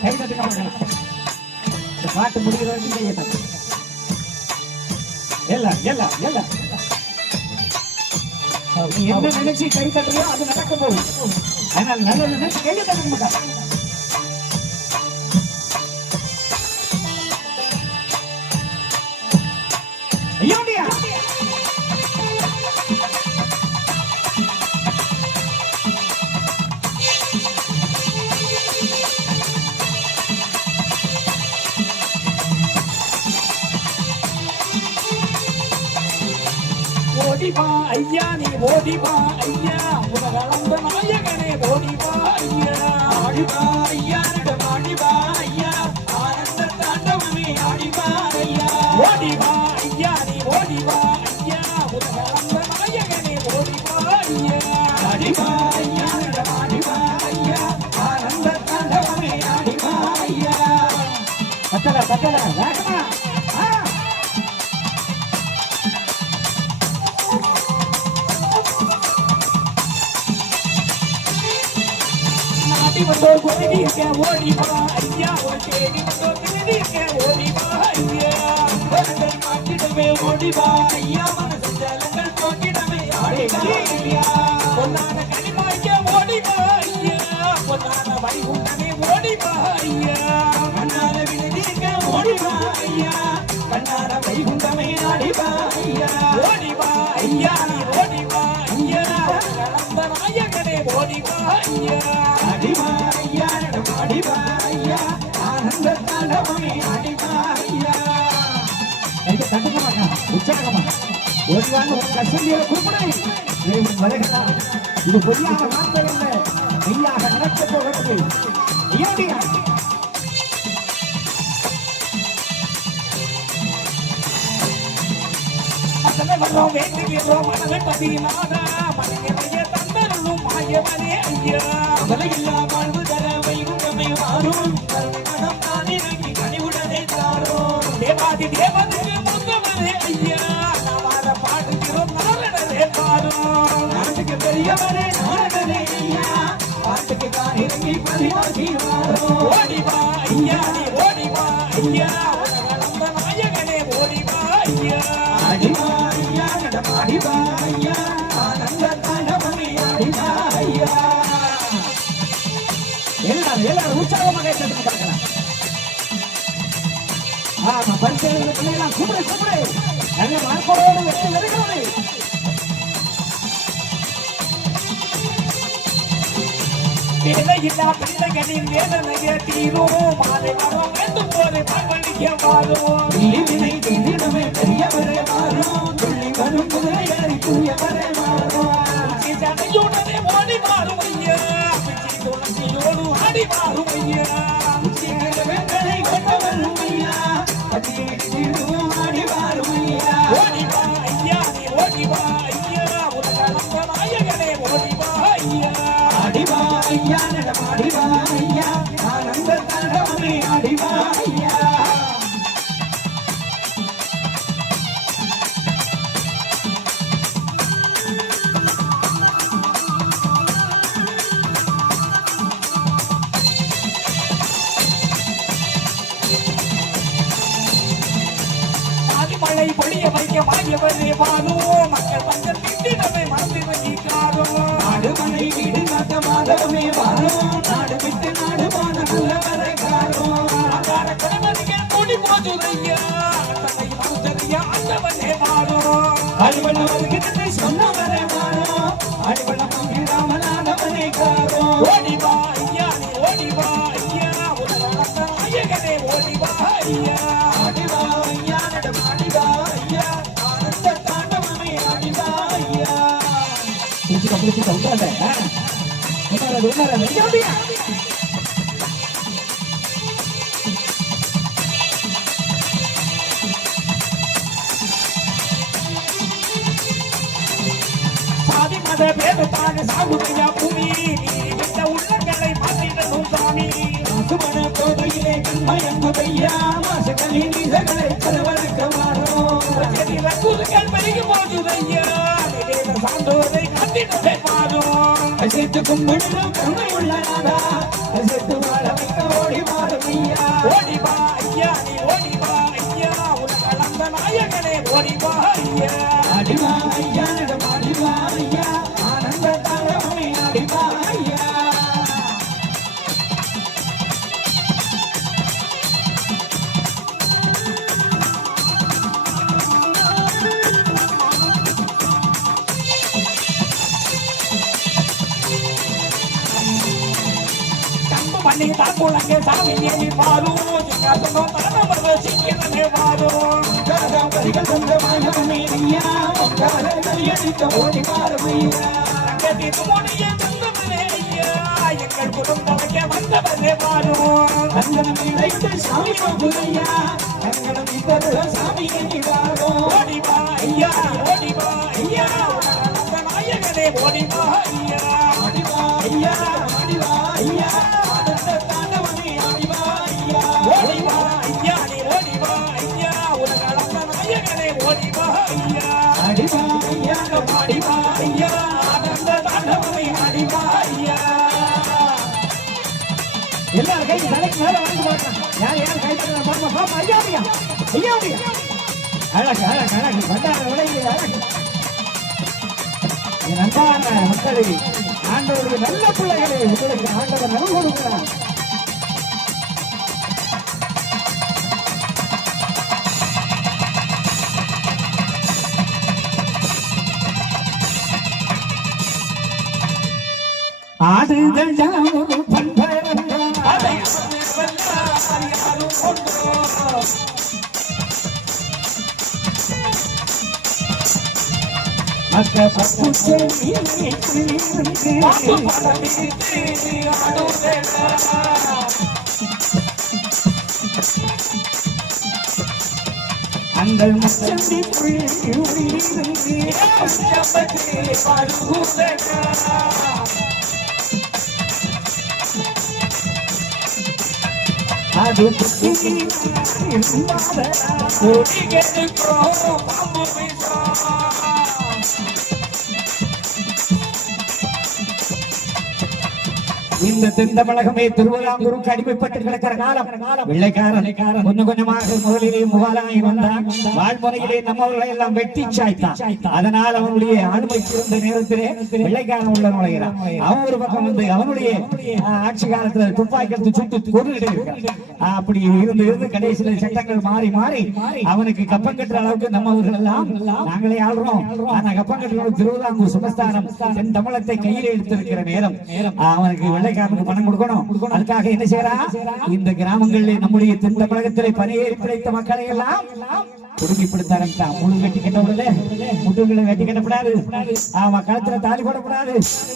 கை தட்டுங்க பார்க்கலாம் இந்த பாட்டு முடிகிற வரைக்கும் கையை தட்டு எல்லாம் எல்லாம் எல்லாம் நீ என்ன நினைச்சு கை தட்டுறியோ அது ஐயா நீ ஓடிவா ஐயா. உன வளர்ந்த நாயகனே ஓடிவா ஐயா. ஆடிவா ஐயா ஆடிவா ஐயா. ஆனந்த தாண்டவமே ஆடிவா ஐயா. ஓடிவா ஐயா நீ ஓடிவா ஐயா. உன வளர்ந்த நாயகனே ஓடிவா ஐயா. ஆடிவா ஐயா ஆடிவா ஐயா. ஆனந்த தாண்டவமே ஆடிவா ஐயா. பத்தல பத்தல வேகமா குருதி இருக்க ஓடிவா ஐயா ஒரு தேடி வந்தோர் குருதி இருக்க ஓடிவா ஐயா வரங்கள் மாற்றிடவே ஓடிவா ஐயா மனசு ஜலங்கள் போக்கிடவே ஐயா பொன்னான கனிமாய்க்க ஐயா பொன்னான ஐயா கண்ணார விழுதிருக்க ஐயா வைகுண்டமே ஆடிவா ஐயா நாயகனே ஓடிவா ஐயா ஆடிவா ஐயா ஆடிவா ஐயா ஆனந்த தாண்டவமே ஆடிவா ஐயா கையை தட்டுங்க மாட்டா உற்சாகமா ஓடிவாங்க உன் கசந்தியில குறிப்பிடை இறைவன் வருகிறா இது பொய்யாக வார்த்தை அல்ல. மெய்யாக நடக்க போகிறது. ஐயோடியா மதனை வர்றோம் வேண்டுகிறோம் மனதை பதினாதா மனிதனைய தந்தருளும் மாயவனே ஐயா. கவலையில்லா வாழ்வு தர வைகுண்டமை மாறும் மனம் தான் இறங்கி கனிவுடனே தாரோம் தேவாதி தேவனுக்கு முந்தவனே ஐயா. நாவார பாடுகிறோம் நாளடவே பாடும். நாட்டுக்கு பெரியவரே நாடனே ஐயா. பாட்டுக்கு தான் இறங்கி பதிவாகி வாரும் ஓடிவா எல்லாரும் உற்சாகமாக கேட்டு பார்க்கலாம் ஆமா பரிசோதனை பிள்ளைலாம் கூப்பிடு கூப்பிடு நல்ல மார்க்கோடு வெற்றி வருகிறது வேலையில்லா பிள்ளைகளின் வேதனைய தீரும் மாலை வரும் வேண்டும் போது பங்களிக்க ஆடிவா பொழிய வைக்க மாயவரே வானோ. மக்கள் பஞ்சம் திட்டிடமே வீடு காத்த மாதவமே வாரும் நாடு விட்டு நல்லவரை கூடி தன்னை அந்தவனே வருகிறதை சொன்னவரை வாரும் அடிவள்ள பிடிச்சி சொல்றாங்க விட்டாத உன்னரது உன்னரது ஐயா சாதி மத பேதத்தான சாகுதையா பூமி நீ உள்ளங்களை மாற்றிடணும் சாமி சுமண கோவையிலே கண்மயங்குதையா மாசங்களின் மாறும் போகுதையா சான்றோரை கண்டிடவே அசைத்து கும்பிடும் கருணை உள்ள அசைத்து வாழ வைக்க ஓடி மாறும் ஐயா ஓடி வா ஐயா நீ ஓடி வா ஐயா உலக அளந்த நாயகனே ஓடி வா ஐயா. அடிவா ஐயா கம்பு பண்ணி தாக்குலங்க சாமி ஏறி பாரும் சிங்காசனம் தானவர சீக்கிரமே வாரும் கரிகள் சொந்தமாக ஐயா உங்கால கையடித்த ஓடி பாரும் ஐயா தங்கத்தி துமணியே தந்தவனே ஐயா எங்கள் குடும்பமே வந்தவனே வாரும். கங்கணம் இழைத்து சாமி ஐயா கங்கணம் இப்பொழுது சாமி எண்ணிவாரோ ஓடி வா ஐயா ஓடி வா ஐயா. உலக அளந்த நாயகனே ஓடி வா ஐயா. அடிவா ஐயா அடிவா ஐயா எல்லாரும் கை தலைக்கு மேல வந்து பார்க்கலாம் யார் யார் கை தட்டுறா பாப்பா பாப்பா ஐயா ஐயா ஐயா ஐயா அழகு அழகு அழகு. வந்தார விளைவு அழகு. என் அன்பான மக்களே ஆண்டவருடைய நல்ல பிள்ளைகளே உங்களுக்கு ஆண்டவர் நல் கொடுக்கிறார் ஆடுதல் யாரும் பண்பரங்கள் அதை பப்பு செல்வி பாப்பு அந்த பருகுவேடா அது புத்தி ஒடிகெடுக்கோ பாம்பு வீசா இந்த தென்தமிழகமே திருவிழாங்கூருக்கு அடிமைப்பட்டு கிடக்கிற காலம். வெள்ளைக்காரன் கொஞ்சம் கொஞ்சமாக முதலிலே முகாலாகி வந்தான். வாழ்முறையிலே நம்மவர்களை எல்லாம் வெட்டி சாய்த்தான். அதனால் அவனுடைய ஆளுமைக்கு இருந்த நேரத்திலே வெள்ளைக்காரன் உள்ள நுழைகிறான். அவன் ஒரு பக்கம் வந்து அவனுடைய ஆட்சி காலத்துல துப்பாக்கி எடுத்து சுட்டு கொண்டு அப்படி இருந்து இருந்து கடைசியில சட்டங்கள் மாறி மாறி அவனுக்கு கப்பம் கட்டுற அளவுக்கு நம்மவர்கள் எல்லாம் நாங்களே ஆளுறோம். ஆனா கப்பம் கட்டுற திருவிழாங்கூர் சுமஸ்தானம் தென் தமிழத்தை கையில் எடுத்திருக்கிற நேரம். அவனுக்கு வெள்ளைக்காரனுக்கு பணம் கொடுக்கணும். அதுக்காக என்ன செய்யறான் இந்த கிராமங்களிலே நம்முடைய தென் தமிழகத்திலே பணியேறி பிழைத்த மக்களை எல்லாம் குடும்பிப்படுத்த ஆரம்பித்தான் முழு வெட்டி கட்டக்கூடாது முட்டுகளை வெட்டி கட்டக்கூடாது ஆமா கழுத்துல தாலி போடக்கூடாது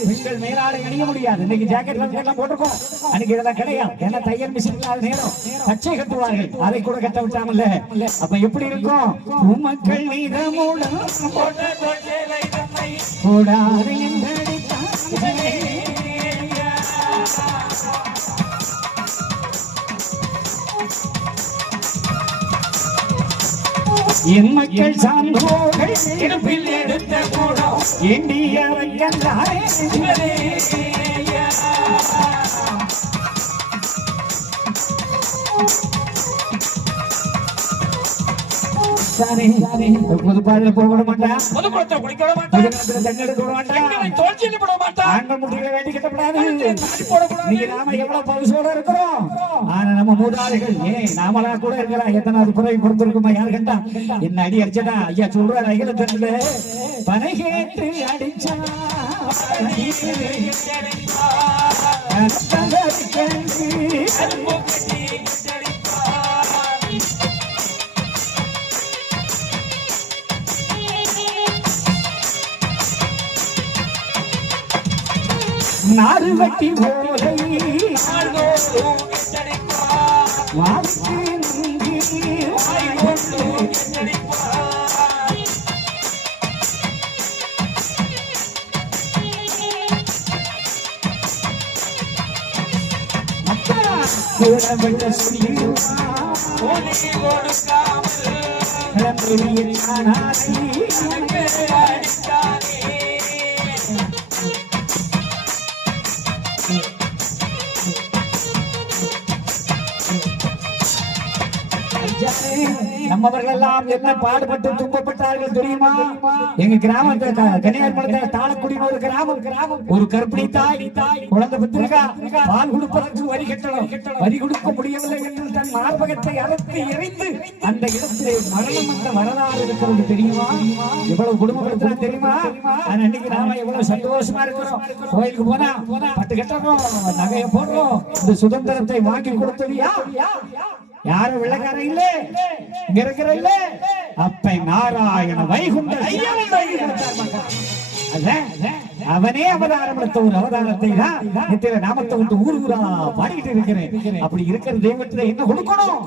பெண்கள் மேலாடை அணிய முடியாது. இன்னைக்கு ஜாக்கெட் எல்லாம் போட்டிருக்கோம். அன்னைக்கு இதெல்லாம் கிடையாது. ஏன்னா தையல் மிஷின் இல்லாத நேரம் பச்சை கட்டுவார்கள். அதை கூட கட்ட விட்டாமல்ல. அப்ப எப்படி இருக்கும்? உமக்கள் மீதமூலம் போட்ட என் மக்கள் சான்றோர்கள் இடுப்பில் எடுத்த கூடம். இந்திய புது பாதையில போக விட மாட்டான் பொதுக்குளத்தை குளிக்க விட மாட்டான் புது தண்ணி எடுக்க விட மாட்டான் தோல்ச்சியில் விட மாட்டான் ஆண்கள் முட்டிகளை வேண்டி கட்டப்படாது. நீங்க நாம எவ்வளவு பரிசோட இருக்கிறோம்? ஆனா நம்ம மூதாதைகள் ஏன் நாமளா கூட இருக்கலாம் எத்தனாவது குறை கொடுத்திருக்குமா யாரு கண்டா? என்ன அடி அடிச்சதா? ஐயா சொல்றாரு அகில தெரியல பனை கேட்டு அடிச்சா கண்டு நாடு வெட்டி போதை வாக்கு நுங்கி மக்களா கூடவட்ட சொல்லிடுவா கிளம்புறிய காணாதி நம்மவர்கள் எல்லாம் என்ன பாடுபட்டு துன்பப்பட்டார்கள் தெரியுமா? எங்க கிராமத்துல க- கன்னியாகுமரத்துல தாளக்குடின்னு ஒரு கிராமம். கிராமம் ஒரு கர்ப்பிணி தாய் தாய் குழந்தை பெற்றிருக்கா? பால் கொடுப்பதற்கு வரி கட்டணும். வரி கொடுக்க முடியவில்லை என்று தன் மார்பகத்தை அறுத்து எரித்து அந்த இடத்திலே மரணம் வந்த வரலாறு இருக்கிறது தெரியுமா? எவ்வளவு குடும்பப்படுத்துறது தெரியுமா? அன்னைக்கு நாம எவ்வளவு சந்தோஷமா இருக்கிறோம். கோயிலுக்கு போனா பத்து கட்டணும் நகையை போடுறோம். இந்த சுதந்திரத்தை வாங்கி கொடுத்தது யா யாரும் வெள்ளக்காரன் இல்ல. இங்க இருக்கிற இல்ல. அப்ப நாராயண வைகுண்ட அவனே அவதாரம் எடுத்த ஒரு அவதாரத்தை தான் நாமத்தை விட்டு ஊர் ஊரா பாடிக்கிட்டு இருக்கிறேன். அப்படி இருக்கிற தெய்வத்துல என்ன கொடுக்கணும்?